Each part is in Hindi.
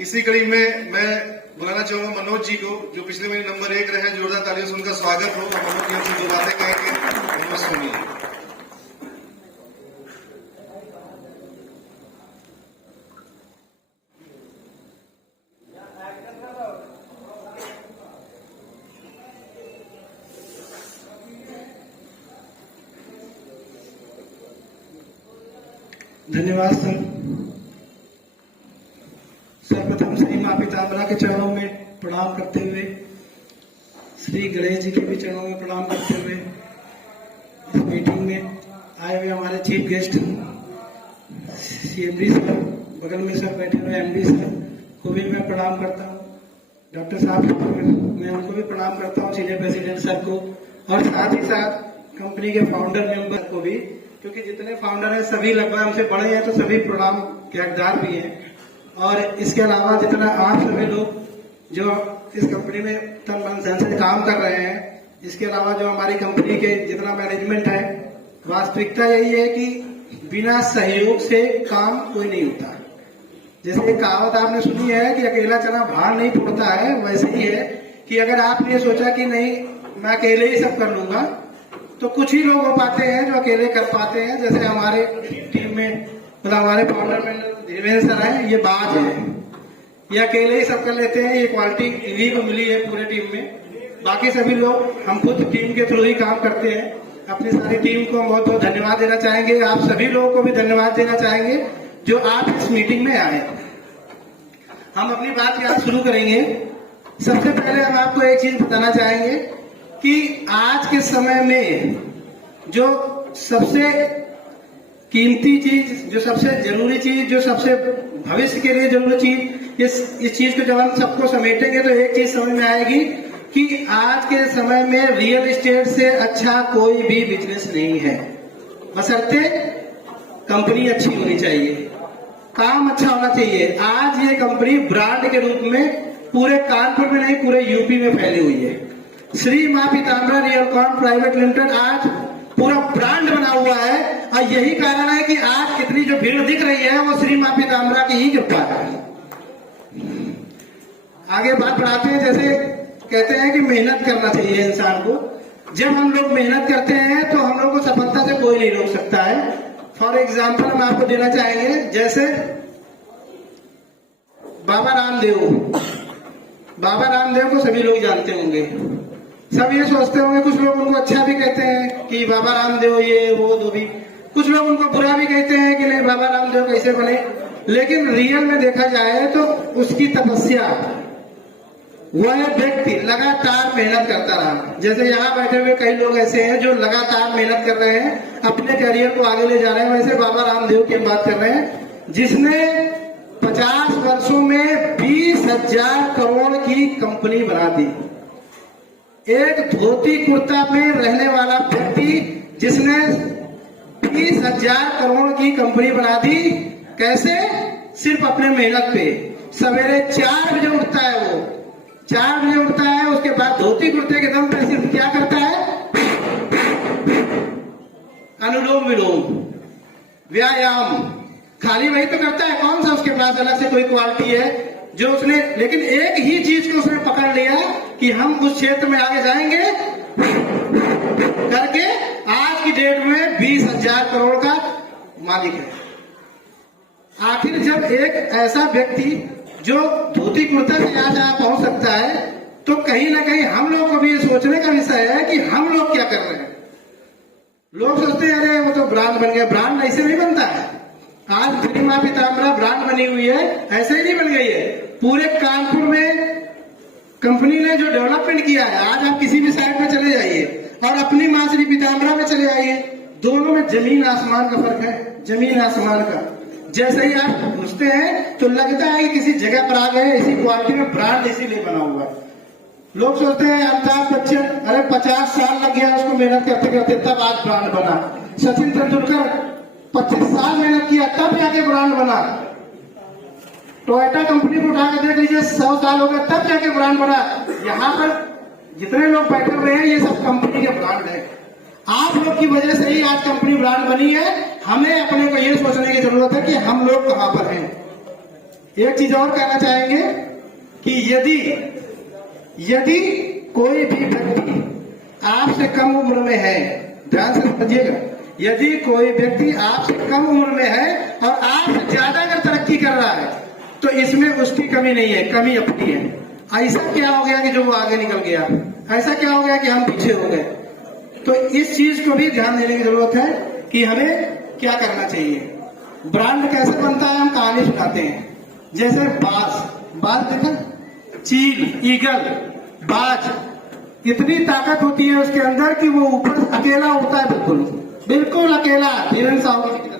इसी कड़ी में मैं बुलाना चाहूंगा मनोज जी को, जो पिछले महीने नंबर 1 रहे हैं। जोरदार तालियों से उनका स्वागत हो। और मनोज जी हमसे दो बातें कहेंगे, मनोज सुनिए। धन्यवाद सर। सर्वप्रथम श्री माँ पीताम्बरा के चरणों में प्रणाम करते हुए, श्री गणेश जी के भी चरणों में प्रणाम करते हुए, इस मीटिंग में आए हुए हमारे चीफ गेस्ट सीएमडी सर, बगल में सर बैठे हुए एमडी सर को भी मैं प्रणाम करता हूँ। डॉक्टर साहब मैं उनको भी प्रणाम करता हूँ, सीनियर प्रेसिडेंट सर को, और साथ ही साथ कंपनी के फाउंडर मेंबर को भी, क्योंकि जितने फाउंडर हैं सभी लगभग हमसे बड़े हैं, तो सभी प्रोग्राम के हकदार भी हैं। और इसके अलावा जितना आप सभी लोग जो इस कंपनी में तन मन धन से काम कर रहे हैं, इसके अलावा जो हमारी कंपनी के जितना मैनेजमेंट है, वास्तविकता यही है कि बिना सहयोग से काम कोई नहीं होता। जैसे एक कहावत आपने सुनी है कि अकेला चना भार नहीं फोड़ता है, वैसे ही है कि अगर आपने सोचा कि नहीं मैं अकेले ही सब कर लूंगा, तो कुछ ही लोग हो पाते हैं जो अकेले कर पाते हैं। जैसे हमारे टीम में मतलब हमारे फाउंडर में देवेंद्र सर है, ये बाज है, ये अकेले ही सब कर लेते हैं। ये क्वालिटी इन्हीं को मिली है पूरे टीम में। बाकी सभी लोग हम खुद टीम के थ्रू ही काम करते हैं। अपनी सारी टीम को बहुत बहुत धन्यवाद देना चाहेंगे। आप सभी लोगों को भी धन्यवाद देना चाहेंगे जो आप इस मीटिंग में आए। हम अपनी बात यहाँ शुरू करेंगे। सबसे पहले हम आपको एक चीज बताना चाहेंगे कि आज के समय में जो सबसे कीमती चीज, जो सबसे जरूरी चीज, जो सबसे भविष्य के लिए जरूरी चीज, इस चीज को जब हम सबको समेटेंगे तो एक चीज समझ में आएगी कि आज के समय में रियल एस्टेट से अच्छा कोई भी बिजनेस नहीं है, बशर्ते कंपनी अच्छी होनी चाहिए, काम अच्छा होना चाहिए। आज ये कंपनी ब्रांड के रूप में पूरे कानपुर में नहीं पूरे यूपी में फैली हुई है। श्री माँ पीताम्बरा रियलकॉन प्राइवेट लिमिटेड आज पूरा ब्रांड बना हुआ है, और यही कारण है कि आज इतनी जो भीड़ दिख रही है वो श्री माँ पीताम्बरा की ही कृपा है। आगे बात बढ़ाते हैं। जैसे कहते हैं कि मेहनत करना चाहिए इंसान को। जब हम लोग मेहनत करते हैं तो हम लोग को सफलता से कोई नहीं रोक सकता है। फॉर एग्जाम्पल हम आपको देना चाहेंगे, जैसे बाबा रामदेव को सभी लोग जानते होंगे। सब ये सोचते होंगे, कुछ लोग उनको अच्छा भी कहते हैं कि बाबा रामदेव ये वो दो भी, कुछ लोग उनको बुरा भी कहते हैं कि नहीं बाबा रामदेव कैसे बने। लेकिन रियल में देखा जाए तो उसकी तपस्या, वह व्यक्ति लगातार मेहनत करता रहा। जैसे यहाँ बैठे हुए कई लोग ऐसे हैं जो लगातार मेहनत कर रहे हैं, अपने करियर को आगे ले जा रहे हैं। वैसे बाबा रामदेव की बात कर रहे हैं, जिसने 50 वर्षों में 20,000 करोड़ की कंपनी बना दी। एक धोती कुर्ता में रहने वाला व्यक्ति जिसने 20,000 करोड़ की कंपनी बना दी, कैसे? सिर्फ अपने मेहनत पे। सवेरे 4 बजे उठता है, वो 4 बजे उठता है, उसके बाद धोती कुर्ते के दम पे सिर्फ क्या करता है? अनुलोम विलोम, व्यायाम, खाली वही तो करता है। कौन सा उसके पास अलग से कोई क्वालिटी है जो उसने, लेकिन एक ही चीज को उसने पकड़ लिया कि हम उस क्षेत्र में आगे जाएंगे करके आज की डेट में 20,000 करोड़ का मालिक है। आखिर जब एक ऐसा व्यक्ति जो धोती कुर्ता से आज यहाँ पहुंच सकता है, तो कहीं ना कहीं हम लोग को भी ये सोचने का विषय है कि हम लोग क्या कर रहे हैं। लोग सोचते हैं अरे वो तो ब्रांड बन गया। ब्रांड ऐसे नहीं बनता है। आज श्री माँ पीताम्बरा ब्रांड बनी हुई है, ऐसे ही नहीं बन गई है। पूरे कानपुर में कंपनी ने जो डेवलपमेंट किया है, आज आप किसी भी साइड में चले जाइए और अपनी माँ श्री पीताम्बरा में चले जाइए, दोनों में जमीन आसमान का फर्क है, जमीन आसमान का। जैसे ही आप घुसते हैं तो लगता है कि किसी जगह पर आ गए, इसी क्वालिटी में ब्रांड इसीलिए बना हुआ है। लोग सोचते हैं अमिताभ बच्चन, अरे 50 साल लग गया उसको मेहनत करते करते, तब आज ब्रांड बना। सचिन तेंदुलकर 25 साल मेहनत किया तब जाके ब्रांड बना। टोयोटा कंपनी को उठा के देख लीजिए, 100 साल हो गए तब जाके ब्रांड बना। यहाँ पर जितने लोग बैठे हुए हैं ये सब कंपनी के ब्रांड है। आप लोग की वजह से ही आज कंपनी ब्रांड बनी है। हमें अपने को ये सोचने की जरूरत है कि हम लोग कहाँ पर हैं। एक चीज और कहना चाहेंगे कि यदि कोई भी व्यक्ति आपसे कम उम्र में है, ध्यान से समझिएगा, यदि कोई व्यक्ति आपसे कम उम्र में है और आपसे ज्यादा अगर तरक्की कर रहा है तो इसमें उसकी कमी नहीं है, कमी अपनी है। ऐसा क्या हो गया कि जो वो आगे निकल गया, ऐसा क्या हो गया कि हम पीछे हो गए। तो इस चीज को भी ध्यान देने की जरूरत है कि हमें क्या करना चाहिए। ब्रांड कैसे बनता है, हम कहानी सुनाते हैं। जैसे बाज देखा, चील, ईगल, बाज, इतनी ताकत होती है उसके अंदर कि वो ऊपर अकेला उड़ता है, बिल्कुल अकेला, धीरेन्द्र साहू की तरह।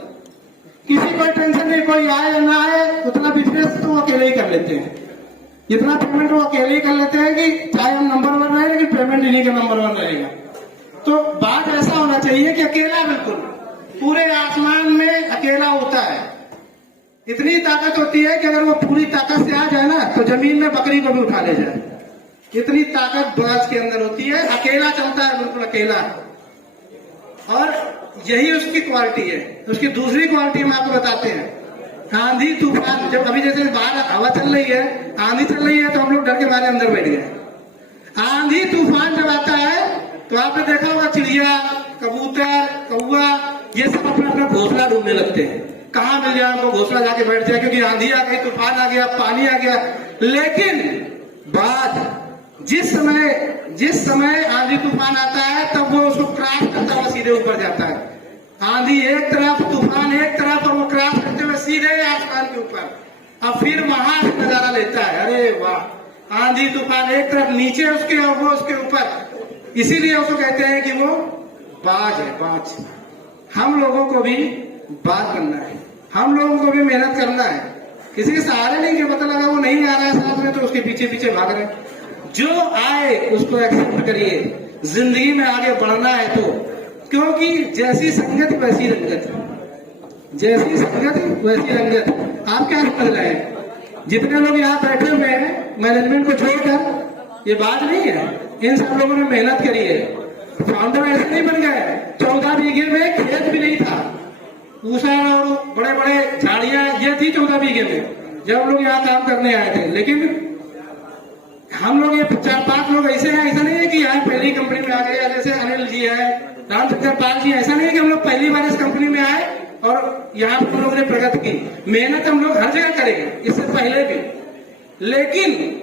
किसी कोई टेंशन नहीं, कोई आए या ना आए, उतना बिजनेस तो वो अकेले ही कर लेते हैं, इतना पेमेंट वो अकेले ही कर लेते हैं कि चाहे हम नंबर 1 रहे लेकिन पेमेंट इन्हीं का नंबर 1 रहेगा। तो बात ऐसा होना चाहिए कि अकेला, बिल्कुल पूरे आसमान में अकेला होता है। इतनी ताकत होती है कि अगर वो पूरी ताकत से आ जाए ना तो जमीन में बकरी को भी उठा ले जाए, इतनी ताकत बाज के अंदर होती है। अकेला चलता है, बिल्कुल अकेला, और यही उसकी क्वालिटी है। उसकी दूसरी क्वालिटी हम आपको बताते हैं। आंधी तूफान, जब अभी जैसे बाहर हवा चल रही है, आंधी चल रही है, तो हम लोग डर के मारे अंदर बैठ गए। आंधी तूफान जब आता है तो आपने देखा होगा चिड़िया, कबूतर, कौवा, ये सब अपना अपना घोंसला ढूंढने लगते हैं, कहाँ मिल जाए हमको घोंसला, जाके बैठ जाए, क्योंकि आंधी आ गई, तूफान आ गया, पानी आ गया। लेकिन बात जिस समय आंधी तूफान आता है तब वो उसको क्रॉस करता हुआ सीधे ऊपर जाता है। आंधी एक तरफ, तूफान एक तरफ, और वो क्रॉस करते हुए सीधे आसमान के ऊपर, अब फिर वहां से नजारा लेता है। अरे वाह, आंधी तूफान एक तरफ, नीचे उसके और वो उसके ऊपर। इसीलिए उसको कहते हैं कि वो बाज है, बाज। हम लोगों को भी बाज बनना है, हम लोगों को भी मेहनत करना है। किसी के सहारे नहीं कि पता लगा वो नहीं आ रहा है साथ में तो उसके पीछे पीछे भाग रहे। जो आए उसको एक्सेप्ट करिए, जिंदगी में आगे बढ़ना है तो, क्योंकि जैसी संगत वैसी रंगत, जैसी संगत वैसी रंगत। आप क्या समझ रहे हैं? जितने लोग यहाँ बैठे हुए हैं मैनेजमेंट को छोड़कर, ये बात नहीं है, इन सब लोगों ने मेहनत करी है। फाउंडर ऐसे नहीं बन गए। 14 बीघे में खेत भी नहीं था, ऊषा और बड़े बड़े झाड़ियां ये थी 14 बीघे में जब हम लोग यहाँ काम करने आए थे। लेकिन हम लोग ये 4-5 लोग ऐसे हैं, ऐसा नहीं है कि यहाँ पहली कंपनी में आ गए, जैसे अनिल जी है, रामचंद्र पाल जी, ऐसा नहीं है कि हम लोग पहली बार इस कंपनी में आए और यहाँ पर हम लोग ने प्रगति की। मेहनत हम लोग हर जगह करेंगे, इससे पहले भी। लेकिन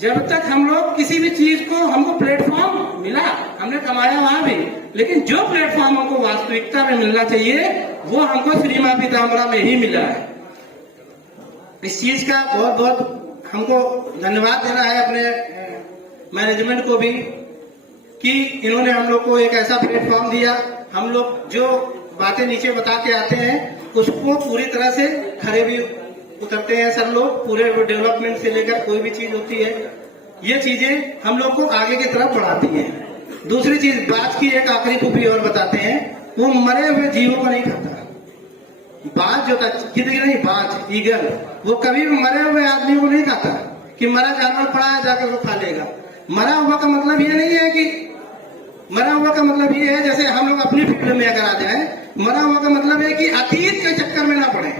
जब तक हम लोग किसी भी चीज को, हमको प्लेटफॉर्म मिला, हमने कमाया वहां भी, लेकिन जो प्लेटफॉर्म हमको वास्तविकता में मिलना चाहिए वो हमको श्री मां पीताम्बरा में ही मिला है। इस चीज का बहुत बहुत हमको धन्यवाद देना है अपने मैनेजमेंट को भी कि इन्होंने हम लोग को एक ऐसा प्लेटफॉर्म दिया। हम लोग जो बातें नीचे बता के आते हैं उसको पूरी तरह से खरे भी उतरते हैं सर लोग। पूरे डेवलपमेंट से लेकर कोई भी चीज होती है, ये चीजें हम लोग को आगे की तरफ बढ़ाती हैं। दूसरी चीज, बात की एक आखिरी खूबी और बताते हैं, वो मरे हुए जीवों को नहीं खाता। बाज जो था, कितनी नहीं, बाज, ईगल, वो कभी भी मरे हुए आदमी को नहीं खाता कि मरा जानवर पड़ा है जाकर वो खा लेगा। मरा हुआ का मतलब ये नहीं है कि, मरा हुआ का मतलब ये है, जैसे हम लोग अपनी फील्ड में अगर आ जाए, मरा हुआ का मतलब है कि अतीत के चक्कर में ना पड़े।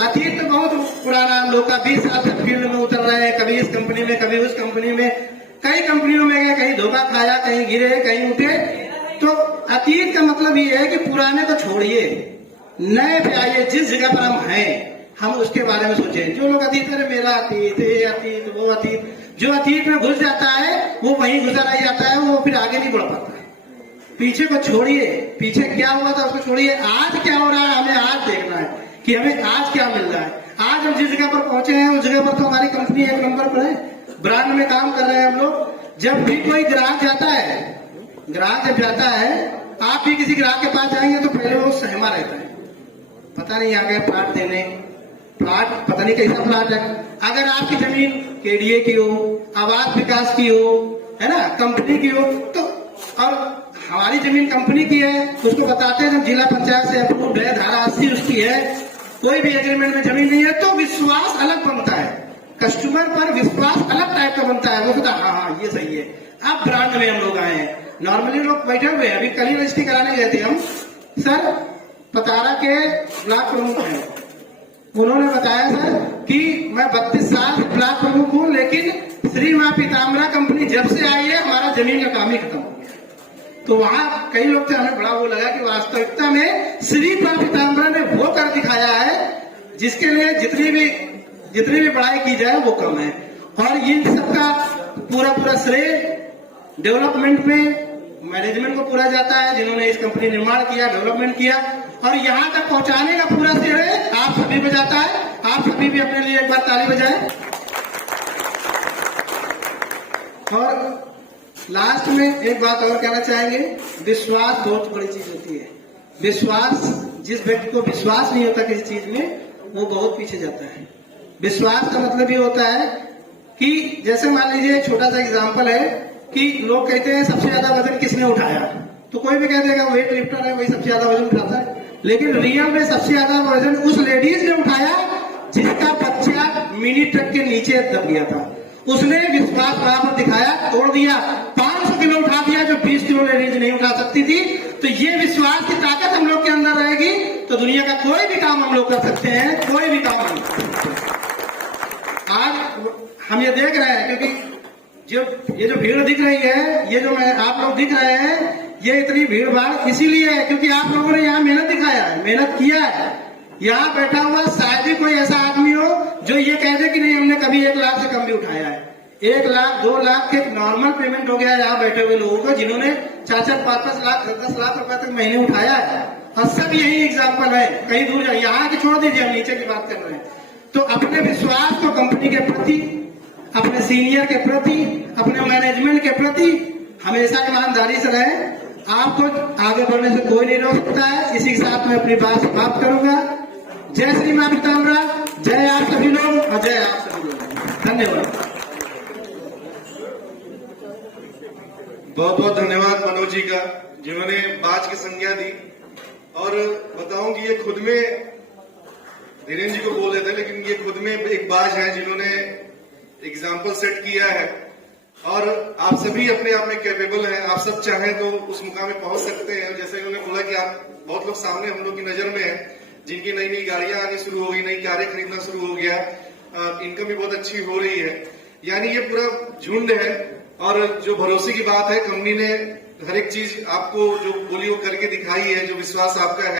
अतीत तो बहुत पुराना, हम लोग का 20 साल से फील्ड में उतर रहे हैं, कभी इस कंपनी में, कभी उस कंपनी में, कई कंपनियों में गए, कहीं धोखा खाया, कहीं गिरे, कहीं उठे। तो अतीत का मतलब ये है कि पुराने को छोड़िए, नए पे आइए। जिस जगह पर हम हैं हम उसके बारे में सोचें। जो लोग अतीत में, मेरा अतीत, ये अतीत, वो अतीत, जो अतीत में घुस जाता है वो वहीं घुसा रह जाता है, वो फिर आगे नहीं बढ़ पाता। पीछे को छोड़िए, पीछे क्या हुआ था उसको छोड़िए, आज क्या हो रहा है हमें आज देखना है कि हमें आज क्या मिल रहा है। आज हम जिस जगह पर पहुंचे हैं उस जगह पर तो हमारी कंपनी 1 नंबर पर है, ब्रांड में काम कर रहे हैं हम लोग। जब भी कोई ग्राहक जाता है, ग्राहक जब जाता है, आप भी किसी ग्राहक के पास जाएंगे तो पहले वो सहमा रहता है, पता नहीं आ गया प्लाट देने, प्लाट पता नहीं कैसा प्लाट है। अगर आपकी जमीन केडीए की हो, आवास विकास की हो, है ना, कंपनी की हो, तो और हमारी जमीन कंपनी की है, उसको बताते हैं जब जिला पंचायत से अप्रूव्ड है, धारा 80 उसकी है, कोई भी एग्रीमेंट में जमीन नहीं है, तो विश्वास अलग बनता है, कस्टमर पर विश्वास अलग टाइप का बनता है। वो कहता है हाँ ये सही है। अब ब्रांड में हम लोग आए हैं, नॉर्मली लोग बैठे हुए हैं, अभी कल ही रजिस्ट्री कराने गए थे हम। सर पतारा के ब्लॉक प्रमुख हैं, उन्होंने बताया सर कि मैं 32 साल से ब्लॉक प्रमुख हूँ, लेकिन श्री मां पीताम्बरा कंपनी जब से आई है हमारा जमीन का काम ही खत्म हो गया। तो वहां कई लोग थे, हमें बड़ा वो लगा कि वास्तविकता में श्री मां पीताम्बरा ने वो कर दिखाया है जिसके लिए जितनी भी पढ़ाई की जाए वो कम है। और इन सबका पूरा श्रेय डेवलपमेंट में मैनेजमेंट को पूरा जाता है, जिन्होंने इस कंपनी निर्माण किया, डेवलपमेंट किया और यहाँ तक पहुंचाने का पूरा श्रेय आप सभी को जाता है। आप सभी भी अपने लिए एक बार ताली बजाएं। और लास्ट में एक बात और कहना चाहेंगे, विश्वास बहुत बड़ी चीज होती है। विश्वास, जिस व्यक्ति को विश्वास नहीं होता किसी चीज में, वो बहुत पीछे जाता है। विश्वास का मतलब ये होता है कि जैसे मान लीजिए छोटा सा एग्जांपल है कि लोग कहते हैं सबसे ज्यादा वजन किसने उठाया, तो कोई भी कह देगा वेट लिफ्टर है, वही सबसे ज्यादा वजन उठाता है। लेकिन रियल में सबसे ज्यादा वजन उस लेडीज ने उठाया जिसका बच्चा मिनी ट्रक के नीचे दब गया था। उसने विश्वास बराबर दिखाया, तोड़ दिया, 500 किलो उठा दिया जो 20 किलो लेडीज नहीं उठा सकती थी। तो ये विश्वास की ताकत हम लोग के अंदर रहेगी तो दुनिया का कोई भी काम हम लोग कर सकते हैं, कोई भी काम हम कर सकते हैं। आज हम ये देख रहे हैं क्योंकि ये जो भीड़ दिख रही है, ये जो आप लोग दिख रहे हैं, ये इतनी भीड़ भाड़ इसीलिए है क्योंकि आप लोगों ने यहाँ मेहनत दिखाया है, मेहनत किया है। यहाँ बैठा हुआ शायद ही कोई ऐसा आदमी हो जो ये कह दे कि नहीं हमने कभी 1 लाख से कम भी उठाया है। 1 लाख 2 लाख के नॉर्मल पेमेंट हो गया है यहाँ बैठे हुए लोगों को, जिन्होंने 4-4, 5-5 लाख 10-10 लाख रुपए तक महीने उठाया है। और सब यही एग्जाम्पल है, कहीं दूर जाए, यहाँ की छोड़ दीजिए, हम नीचे की बात कर रहे हैं। तो अपने विश्वास को कंपनी के प्रति, अपने सीनियर के प्रति, अपने मैनेजमेंट के प्रति हमेशा ईमानदारी से रहे। आपको आगे बढ़ने से कोई नहीं रोक सकता है। इसी के साथ मैं अपनी बात समाप्त करूंगा। जय श्री मां पीताम्बरा, जय आप सभी लोग और जय आप सभी लोग। धन्यवाद। बहुत बहुत धन्यवाद मनोज जी का, जिन्होंने बाज की संज्ञा दी। और बताऊं कि ये खुद में धीरेन्द्र जी को बोल रहे थे, लेकिन ये खुद में एक बाज है जिन्होंने एग्जाम्पल सेट किया है। और आप सभी अपने आप में कैपेबल हैं, आप सब चाहें तो उस मुकाम में पहुंच सकते हैं। जैसे उन्होंने बोला कि आप बहुत लोग सामने हम लोग की नजर में हैं जिनकी नई नई गाड़ियां आनी शुरू हो गई, नई कारें खरीदना शुरू हो गया, इनकम भी बहुत अच्छी हो रही है। यानी ये पूरा झुंड है। और जो भरोसे की बात है, कंपनी ने हर एक चीज आपको जो बोली वो करके दिखाई है, जो विश्वास आपका है